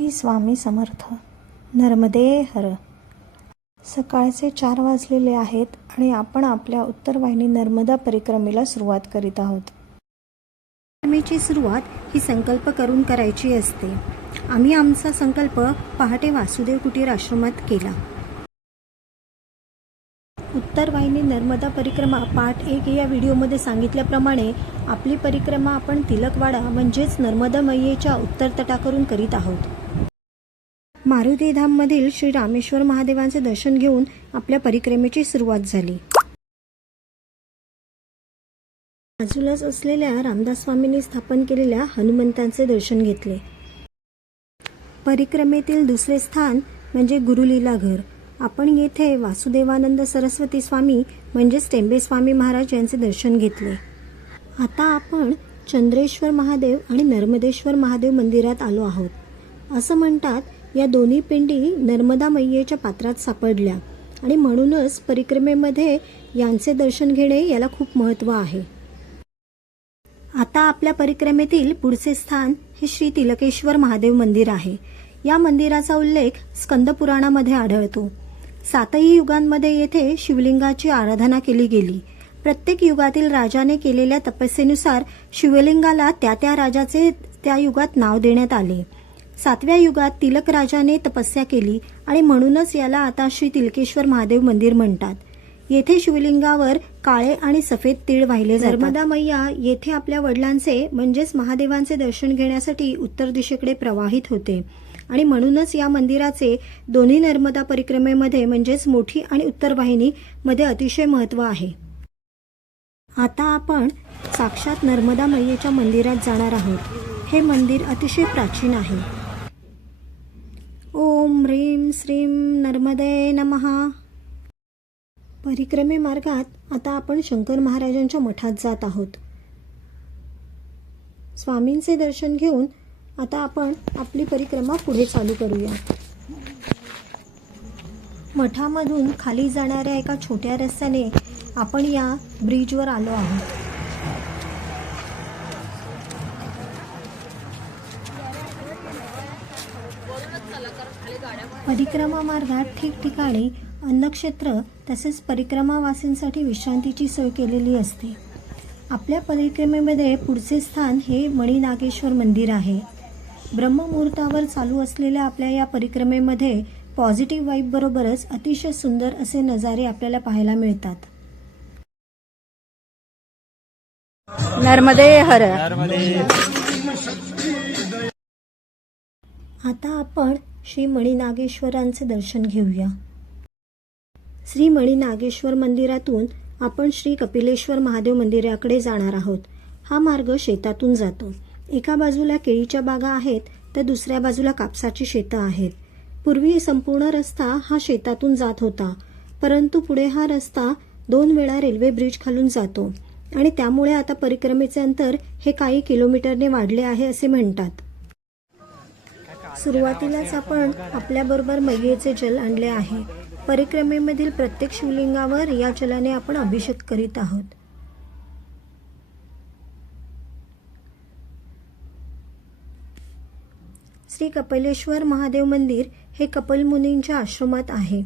श्री स्वामी समर्थ. नर्मदे हर. सकाळचे 4 वाजलेले आहेत आणि आपण आपल्या उत्तरवाहिनी नर्मदा परिक्रमेला सुरुवात करीत आहोत. परिक्रमेची सुरुवात ही संकल्प करून करायची असते. आम्ही आमचा संकल्प पहाटे वासुदेव कुटीर आश्रमात केला. उत्तरवाहिनी नर्मदा परिक्रमा पार्ट 1 या व्हिडिओमध्ये सांगितल्याप्रमाणे आपली परिक्रमा आपण तिलकवाडा म्हणजेच नर्मदा मैयेच्या उत्तर तटाकरून करीत आहोत. मारुतीधाममधील श्री रामेश्वर महादेवांचे दर्शन घेऊन आपल्या परिक्रमेची सुरुवात झाली. बाजूलाच असलेल्या रामदास स्वामींनी स्थापन केलेल्या हनुमंतांचे दर्शन घेतले. परिक्रमेतील दुसरे स्थान म्हणजे गुरुलीला घर. आपण येथे वासुदेवानंद सरस्वती स्वामी म्हणजेच टेंबे स्वामी महाराज यांचे दर्शन घेतले. आता आपण चंद्रेश्वर महादेव आणि नर्मदेश्वर महादेव मंदिरात आलो आहोत. असं म्हणतात या दोन्ही पिंडी नर्मदा मैयेच्या पात्रात सापडल्या आणि म्हणूनच परिक्रमेमध्ये यांचे दर्शन घेणे याला खूप महत्त्व आहे. आता आपल्या परिक्रमेतील पुढचे स्थान हे श्री तिलकेश्वर महादेव मंदिर आहे. या मंदिराचा उल्लेख स्कंद पुराणामध्ये आढळतो. 7ही युगांमध्ये येथे शिवलिंगाची आराधना केली गेली. प्रत्येक युगातील राजाने केलेल्या तपस्येनुसार शिवलिंगाला त्या राजाचे त्या युगात नाव देण्यात आले. 7व्या युगात तिलक राजाने तपस्या केली आणि म्हणूनच याला आता श्री तिलकेश्वर महादेव मंदिर म्हणतात. येथे शिवलिंगावर काळे आणि सफेद तीळ वाहिले जातात. नर्मदा मैया येथे आपल्या वडिलांचे म्हणजेच महादेवांचे दर्शन घेण्यासाठी उत्तर दिशेकडे प्रवाहित होते आणि म्हणूनच या मंदिराचे दोन्ही नर्मदा परिक्रमेमध्ये म्हणजेच मोठी आणि उत्तर वाहिनी मध्ये अतिशय महत्त्व आहे. आता आपण साक्षात नर्मदा मैयेच्या मंदिरात जाणार आहोत. हे मंदिर अतिशय प्राचीन आहे. ओम ह्रीं श्रीं नर्मदे नमः. परिक्रमे मार्गात आता आपण शंकर महाराजांच्या मठात जात आहोत. स्वामींचे दर्शन घेऊन आता आपण आपली परिक्रमा पुढे चालू करूया. मठामधून खाली जाणाऱ्या एका छोट्या रस्त्याने आपण या ब्रिजवर आलो आहोत. परिक्रमा मार्गात ठिकठिकाणी अन्नक्षेत्र तसेच परिक्रमावासींसाठी विश्रांतीची सोय केलेली असते. आपल्या परिक्रमेमध्ये पुढचे स्थान हे मणिनागेश्वर मंदिर आहे. ब्रह्ममुहूर्तावर चालू असलेल्या आपल्या या परिक्रमेमध्ये पॉझिटिव्ह वाईब बरोबरच अतिशय सुंदर असे नजारे आपल्याला पाहायला मिळतात. नर्मदे हर. आता आपण श्री मणिनागेश्वरांचे दर्शन घेऊया. श्री मणिनागेश्वर मंदिरातून आपण श्री कपिलेश्वर महादेव मंदिराकडे जाणार आहोत. हा मार्ग शेतातून जातो. एका बाजूला केळीच्या बागा आहेत तर दुसऱ्या बाजूला कापसाची शेतं आहेत. पूर्वी संपूर्ण रस्ता हा शेतातून जात होता, परंतु पुढे हा रस्ता 2 वेळा रेल्वे ब्रिज खालून जातो आणि त्यामुळे आता परिक्रमेचे अंतर हे काही किलोमीटरने वाढले आहे असे म्हणतात. सुरुवातीलाच आपण आपल्याबरोबर मैयेचे जल आणले आहे. परिक्रमेमधील प्रत्येक शिवलिंगावर या जलाने आपण अभिषेक करीत आहोत. श्री कपिलेश्वर महादेव मंदिर हे कपिल मुनींच्या आश्रमात आहे.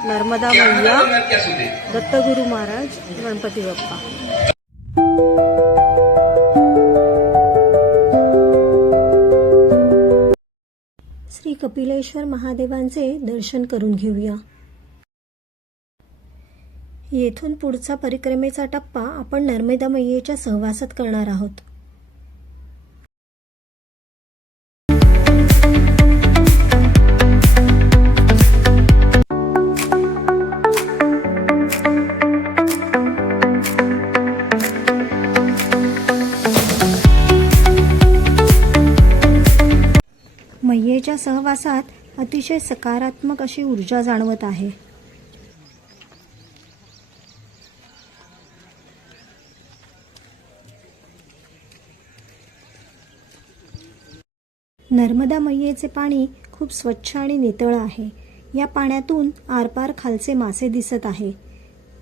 नर्मदा मैया, दत्तगुरु महाराज, गणपती बाप्पा. श्री कपिलेश्वर महादेवांचे दर्शन करून घेऊया. येथून पुढचा परिक्रमेचा टप्पा आपण नर्मदा मैयेच्या सहवासात करणार आहोत. मैयेच्या सहवासात अतिशय सकारात्मक अशी ऊर्जा जाणवत आहे. नर्मदा मैयेचे पाणी खूप स्वच्छ आणि नितळ आहे. या पाण्यातून आरपार खालचे मासे दिसत आहे.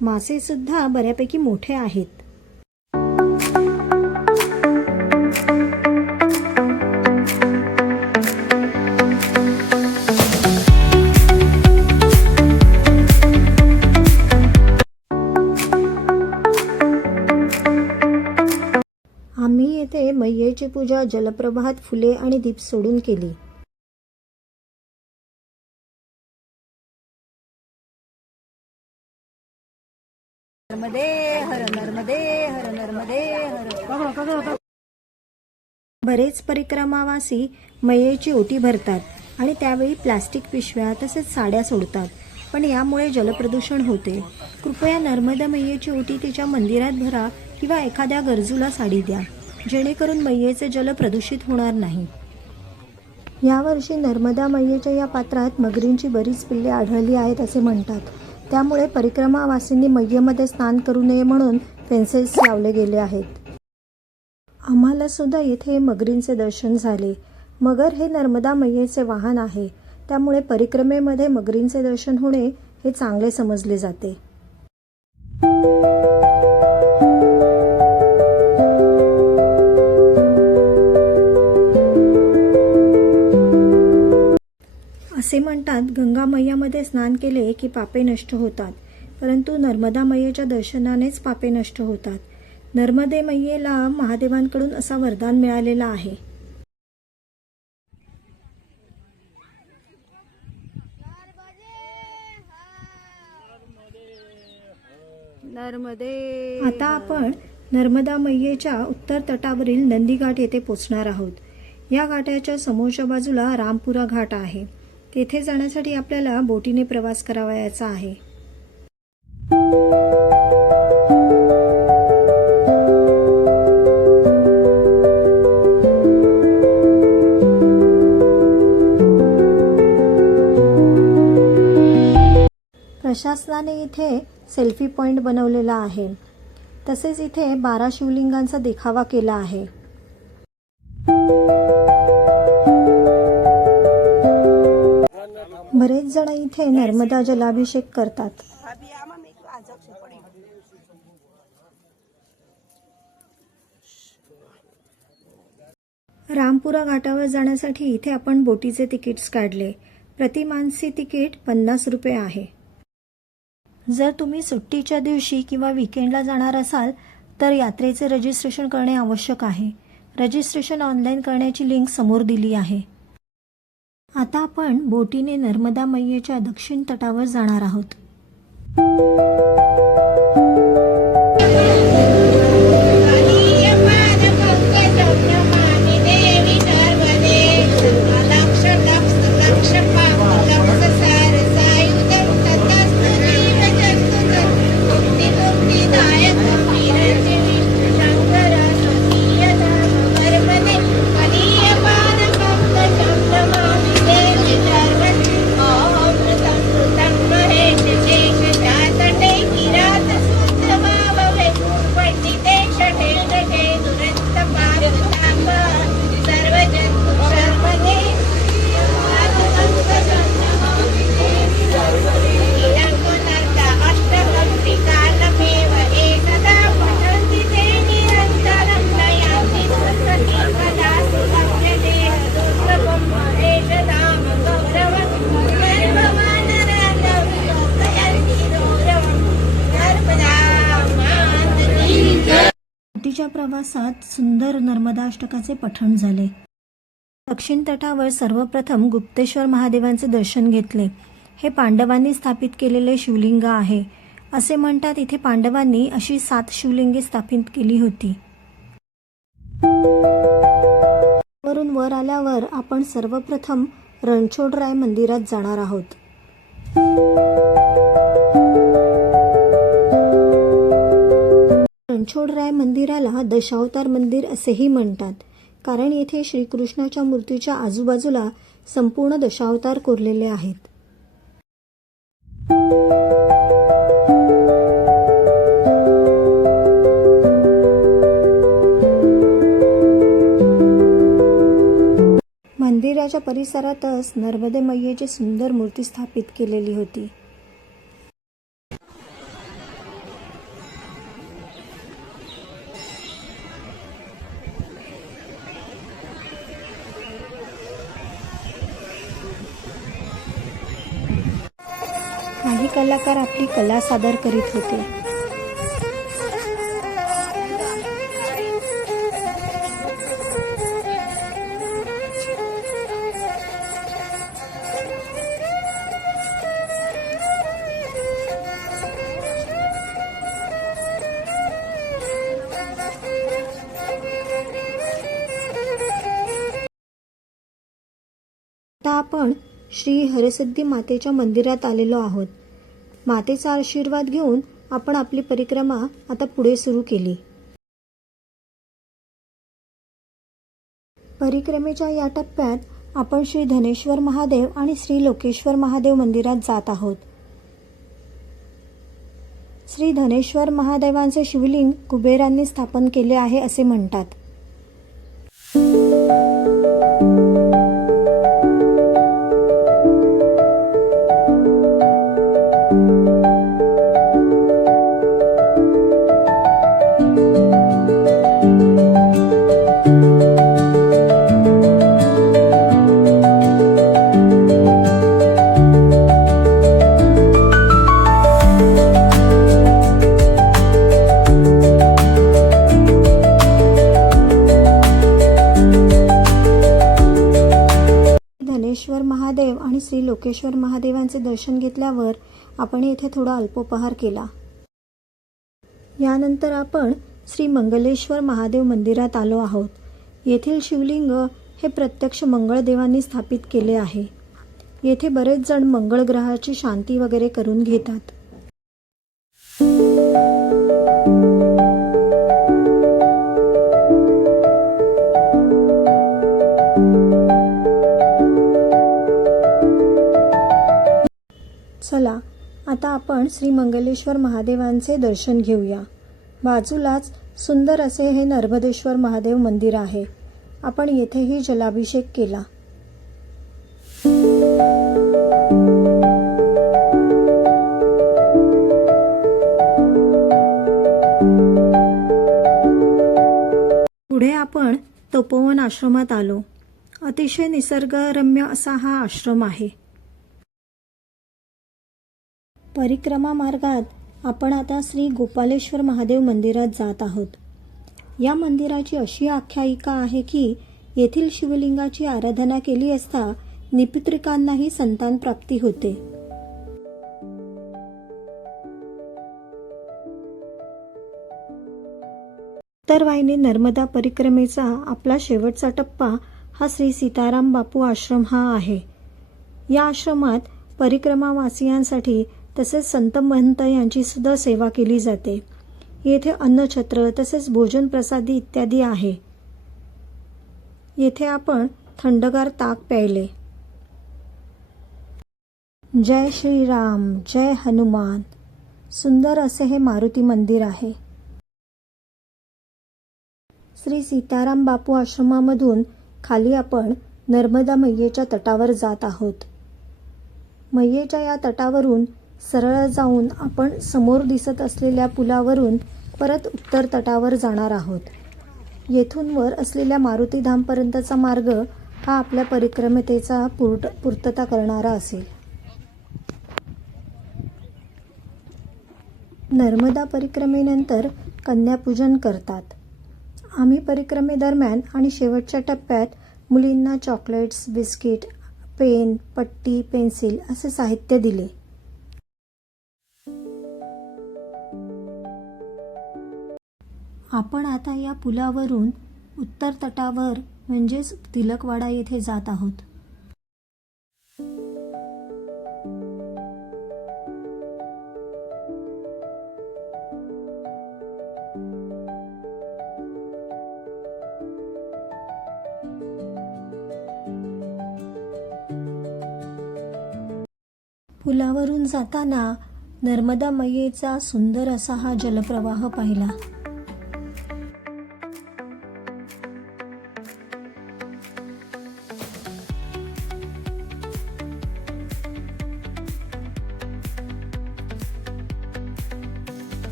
मासे सुद्धा बऱ्यापैकी मोठे आहेत. आम्ही येथे मैयेची पूजा जलप्रवाहात फुले आणि दीप सोडून केली. नर्मदे हर नर्मदे हर नर्मदे हर. बरेच परिक्रमावासी मैयेची ओटी भरतात आणि त्यावेळी प्लास्टिक पिशव्या तसेच साड्या सोडतात, पण यामुळे जलप्रदूषण होते. कृपया नर्मदा मैयेची ओटी तिच्या मंदिरात भरा किंवा एखाद्या गरजूला साडी द्या, जेणेकरून मैयेचे जल प्रदूषित होणार नाही. यावर्षी नर्मदा मैयेच्या या पात्रात मगरींची बरीच पिल्ले आढळली आहेत असे म्हणतात. त्यामुळे परिक्रमावासींनी मैयेमध्ये स्नान करू नये म्हणून फेन्सेस लावले गेले आहेत. आम्हाला सुद्धा येथे मगरींचे दर्शन झाले. मगर हे नर्मदा मैयेचे वाहन आहे, त्यामुळे परिक्रमेमध्ये मगरींचे दर्शन होणे हे चांगले समजले जाते. असे म्हणतात, गंगा मैयामध्ये स्नान केले की पापे नष्ट होतात, परंतु नर्मदा मैयेच्या दर्शनानेच पापे नष्ट होतात. नर्मदे मैयेला महादेवांकडून असा वरदान मिळालेला आहे. नर्मदे. आता आपण नर्मदा मैयेच्या उत्तर तटावरील नंदीघाट येथे पोचणार आहोत. या घाटाच्या समोरच्या बाजूला रामपुरा घाट आहे. तेथे जाण्यासाठी आपल्याला बोटीने प्रवास करावयाचा आहे. प्रशासनाने इथे सेल्फी पॉइंट बनवलेला आहे. तसेच इथे 12 शिवलिंगांचा देखावा केला आहे. बरेच जण इथे नर्मदा जलाभिषेक करतात. रामपुरा घाटावर जाण्यासाठी इथे आपण बोटीचे तिकीट्स काढले. प्रति माणसी तिकीट 50 रुपये आहे. जर तुम्ही सुट्टीच्या दिवशी किंवा वीकेंडला जाणार असाल तर यात्रेचे रजिस्ट्रेशन करणे आवश्यक आहे. रजिस्ट्रेशन ऑनलाईन करण्याची लिंक समोर दिली आहे. आता आपण बोटीने नर्मदा मैयेच्या दक्षिण तटावर जाणार आहोत. बोटीच्या प्रवासात सुंदर नर्मदाष्टकाचे पठण झाले. दक्षिण तटावर सर्वप्रथम गुप्तेश्वर महादेवांचे दर्शन घेतले. हे पांडवांनी स्थापित केलेले शिवलिंग आहे. असे म्हणतात इथे पांडवांनी अशी 7 शिवलिंगे स्थापित केली होती. वरून वर आल्यावर आपण सर्वप्रथम रणछोडराय मंदिरात जाणार आहोत. रणछोडराय मंदिराला दशावतार मंदिर असेही म्हणतात, कारण येथे श्रीकृष्णाच्या मूर्तीच्या आजूबाजूला संपूर्ण दशावतार कोरलेले आहेत. मंदिराच्या परिसरातच नर्मदे मैयेची सुंदर मूर्ती स्थापित केलेली होती. काही कलाकार आपली कला सादर करीत होते. आता आपण श्री हरसिद्धी मातेच्या मंदिरात आलेलो आहोत. मातेचा आशीर्वाद घेऊन आपण आपली परिक्रमा आता पुढे सुरू केली. परिक्रमेच्या या टप्प्यात आपण श्री धनेश्वर महादेव आणि श्री लोकेश्वर महादेव मंदिरात जात आहोत. श्री धनेश्वर महादेवांचे शिवलिंग कुबेरांनी स्थापन केले आहे असे म्हणतात. धनेश्वर महादेव आणि श्री लोकेश्वर महादेवांचे दर्शन घेतल्यावर आपण येथे थोडा अल्पोपहार केला. यानंतर आपण श्री मंगलेश्वर महादेव मंदिरात आलो आहोत. येथील शिवलिंग हे प्रत्यक्ष मंगळदेवांनी स्थापित केले आहे. येथे बरेच जण मंगळ ग्रहाची शांती वगैरे करून घेतात. चला आता आपण श्री मंगलेश्वर महादेवांचे दर्शन घेऊया. बाजूलाच सुंदर असे हे नर्मदेश्वर महादेव मंदिर आहे. आपण येथेही जलाभिषेक केला. पुढे आपण तपोवन आश्रमात आलो. अतिशय निसर्गरम्य असा हा आश्रम आहे. परिक्रमा मार्गात आपण आता श्री गोपालेश्वर महादेव मंदिरात जात आहोत. या मंदिराची अशी आख्यायिका आहे की येथील शिवलिंगाची आराधना केली असता निपुत्रिकांनाही संतान प्राप्ती होते. उत्तरवाहिनी नर्मदा परिक्रमेचा आपला शेवटचा टप्पा हा श्री सीताराम बापू आश्रम हा आहे. या आश्रमात परिक्रमावासियांसाठी तसेच संत महंत यांची सुद्धा सेवा केली जाते. येथे अन्नछत्र तसेच भोजन प्रसादी इत्यादी आहे. येथे आपण थंडगार ताक प्यायले. जय श्रीराम जय हनुमान. सुंदर असे हे मारुती मंदिर आहे. श्री सीताराम बापू आश्रमामधून खाली आपण नर्मदा मैयेच्या तटावर जात आहोत. मैयेच्या या तटावरून सरळ जाऊन आपण समोर दिसत असलेल्या पुलावरून परत उत्तर तटावर जाणार आहोत. येथून वर असलेल्या मारुतीधामपर्यंतचा मार्ग हा आपल्या परिक्रमेचा पूर्तता करणारा असेल. नर्मदा परिक्रमेनंतर कन्यापूजन करतात. आम्ही परिक्रमेदरम्यान आणि शेवटच्या टप्प्यात मुलींना चॉकलेट्स, बिस्किट, पेन, पट्टी, पेन्सिल असे साहित्य दिले. आपण आता या पुलावरून उत्तर तटावर म्हणजेच तिलकवाडा येथे जात आहोत. पुलावरून जाताना नर्मदा मैयेचा सुंदर असा हा जलप्रवाह पाहिला.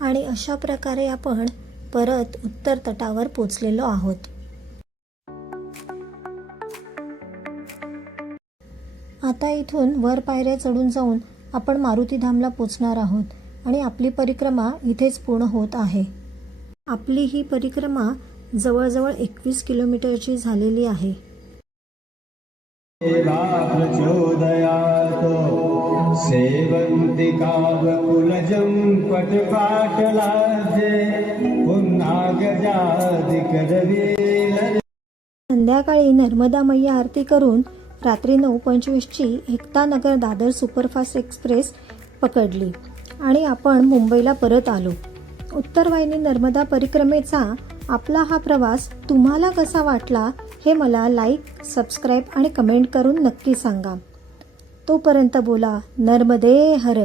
आणि अशा प्रकारे आपण परत उत्तर तटावर पोचलेलो आहोत. आता इथून वर पायऱ्या चढून जाऊन आपण मारुतीधामला पोचणार आहोत आणि आपली परिक्रमा इथेच पूर्ण होत आहे. आपली ही परिक्रमा जवळजवळ 21 किलोमीटरची झालेली आहे. प्रचोदयात् सेवन्तिकावकुलजं पटपाटलाज्ये पुन्नागजादिकरवील. संध्याकाळी नर्मदा मैया आरती करून रात्री 9:25ची एकतानगर दादर सुपरफास्ट एक्सप्रेस पकडली आणि आपण मुंबईला परत आलो. उत्तरवाहिनी नर्मदा परिक्रमेचा आपला हा प्रवास तुम्हाला कसा वाटला हे मला लाईक, सबस्क्राईब आणि कमेंट करून नक्की सांगा. तोपर्यंत बोला नर्मदे हर.